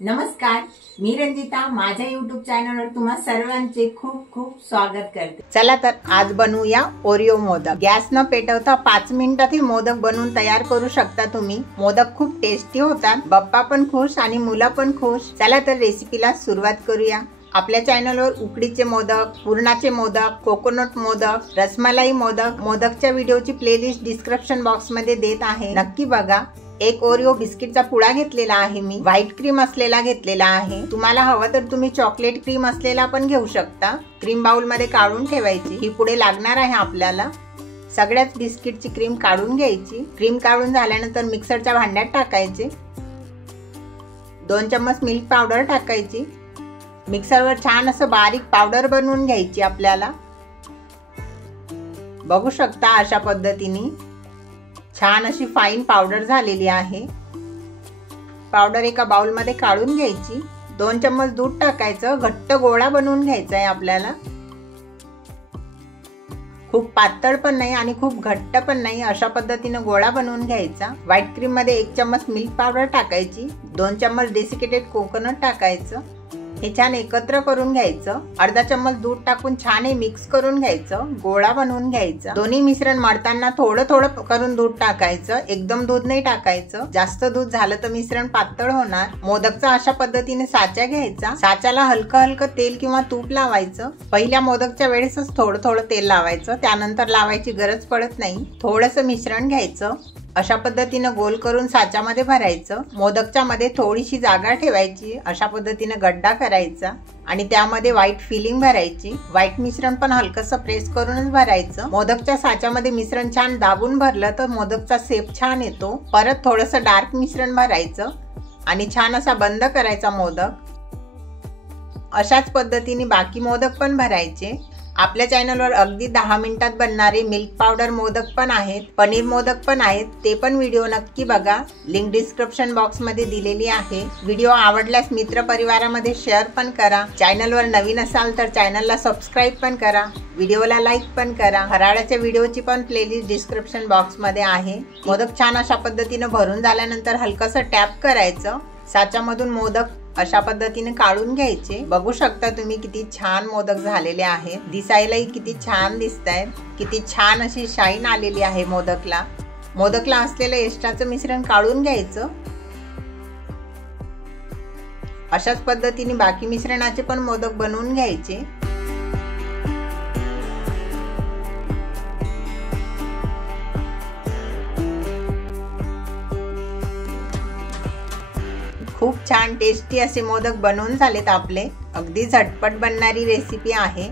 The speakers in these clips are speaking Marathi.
नमस्कार, मी रंजिता माझ्या YouTube चॅनलवर तुम्हा सर्वांचे खूप खूप स्वागत करते। चला तर आज बनवूया ओरिओ मोदक। गॅस न पेटवता 5 मिनिटात हे मोदक बनवून तयार करू शकता तुम्ही। मोदक खूप टेस्टी होतात, बाप्पा पण खुश आणि मुलं पण खुश। चला तर रेसिपीला सुरुवात करूया। आपल्या चॅनलवर उकडीचे मोदक, पुरणाचे मोदक, कोकोनट मोदक, रसमलाई मोदक, मोदकच्या व्हिडिओची प्लेलिस्ट डिस्क्रिप्शन बॉक्स मध्ये देत आहे, नक्की बघा। एक ओरिओ बिस्किटचा पुडा घेतलेला आहे मी, व्हाईट क्रीम असलेला घेतलेला आहे। तुम्हाला हवं तर तुम्ही चॉकलेट क्रीम असलेला पण घेऊ शकता। क्रीम बाउल मध्ये काढून ठेवायची, ही पुढे लागणार आहे आपल्याला। सगळ्याच बिस्किटची क्रीम काढून घ्यायची। क्रीम काढून झाल्यानंतर मिक्सरच्या भांड्यात टाकायचे। 2 चम्मच मिल्क पावडर टाकायची। मिक्सरवर छान असं बारीक पावडर बनवून घ्यायची आपल्याला। बघू शकता अशा पद्धतीने छान अशी फाईन पावडर झालेली आहे। पावडर एका बाउल मध्ये काढून घ्यायची। 2 चम्मच दूध टाकायचं, घट्ट गोळा बनवून घ्यायचा आहे आपल्याला। खूप पातळ पण नाही आणि खूप घट्ट पण नाही, अशा पद्धतीने गोळा बनवून घ्यायचा। व्हाईट क्रीम मध्ये 1 चम्मच मिल्क पावडर टाकायची। 2 चम्मच डेसिकेटेड कोकोनट टाकायचं। हे छान एकत्र करून घ्यायचं। अर्धा चम्मच दूध टाकून छान हे मिक्स करून घ्यायचं, गोळा बनवून घ्यायचा। दोन्ही मिश्रण मळताना थोडं थोडं करून दूध टाकायचं, एकदम दूध नाही टाकायचं। जास्त दूध झालं तर मिश्रण पातळ होणार। मोदकचा अशा पद्धतीने साचा घ्यायचा। साच्याला हलकं हलकं तेल किंवा तूप लावायचं। पहिल्या मोदकच्या वेळेसच थोडं थोडं तेल लावायचं, त्यानंतर लावायची गरज पडत नाही। थोडंसं मिश्रण घ्यायचं, अशा पद्धतीने गोल करून साच्यामध्ये भरायचं। मोदकच्या मध्ये थोडीशी जागा ठेवायची, अशा पद्धतीने गड्डा करायचा आणि त्यामध्ये व्हाईट फिलिंग भरायची। व्हाईट मिश्रण पण हलकंसं प्रेस करूनच भरायचं। मोदकच्या साच्यामध्ये मिश्रण छान दाबून भरलं तर मोदकचा शेप छान येतो। परत थोडंसं डार्क मिश्रण भरायचं आणि छान असा बंद करायचा मोदक। अशाच पद्धतीने बाकी मोदक पण भरायचे। आपल्या चॅनलवर अगदी 10 मिनिटात बनणारे मिल्क पावडर मोदक पण आहेत, पनीर मोदक पण आहेत, ते पण व्हिडिओ नक्की बघा। लिंक डिस्क्रिप्शन बॉक्स मध्ये दिलेली आहे। व्हिडिओ आवडल्यास मित्र परिवारामध्ये शेअर पण करा। चॅनलवर नवीन असाल तर चॅनलला सबस्क्राईब पण करा, व्हिडिओला लाईक पण करा। फराळाच्या व्हिडिओची पण प्लेलिस्ट डिस्क्रिप्शन बॉक्स मध्ये आहे। मोदक छान अशा पद्धतीने भरून झाल्यानंतर हलकसं टॅप करायचं। साच्यामधून मोदक अशा पद्धतीने काढून घ्यायचे। बघू शकता तुम्ही किती छान मोदक झालेले आहेत, दिसायलाही किती छान दिसतायत। किती छान अशी शाईन आलेली आहे मोदकला। मोदकला असलेलं एक्स्ट्राचं मिश्रण काढून घ्यायचं। अशाच पद्धतीने बाकी मिश्रणाचे पण मोदक बनवून घ्यायचे। खूप छान टेस्टी असे मोदक बनवून झालेत आपले। अगदी झटपट बनणारी रेसिपी आहे।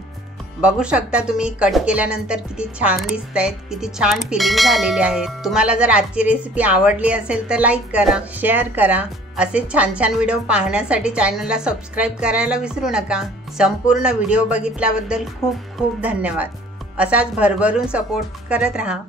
बघू शकता तुम्ही कट केल्यानंतर किती छान दिसतायत, किती छान फिलिंग झालेली आहे। तुम्हाला जर आजची रेसिपी आवडली असेल तर लाईक करा, शेअर करा। असे छान छान व्हिडिओ पाहण्यासाठी चॅनलला सबस्क्राईब करायला विसरू नका। संपूर्ण व्हिडिओ बघितल्याबद्दल खूप खूप धन्यवाद। असाच भरभरून सपोर्ट करत राहा।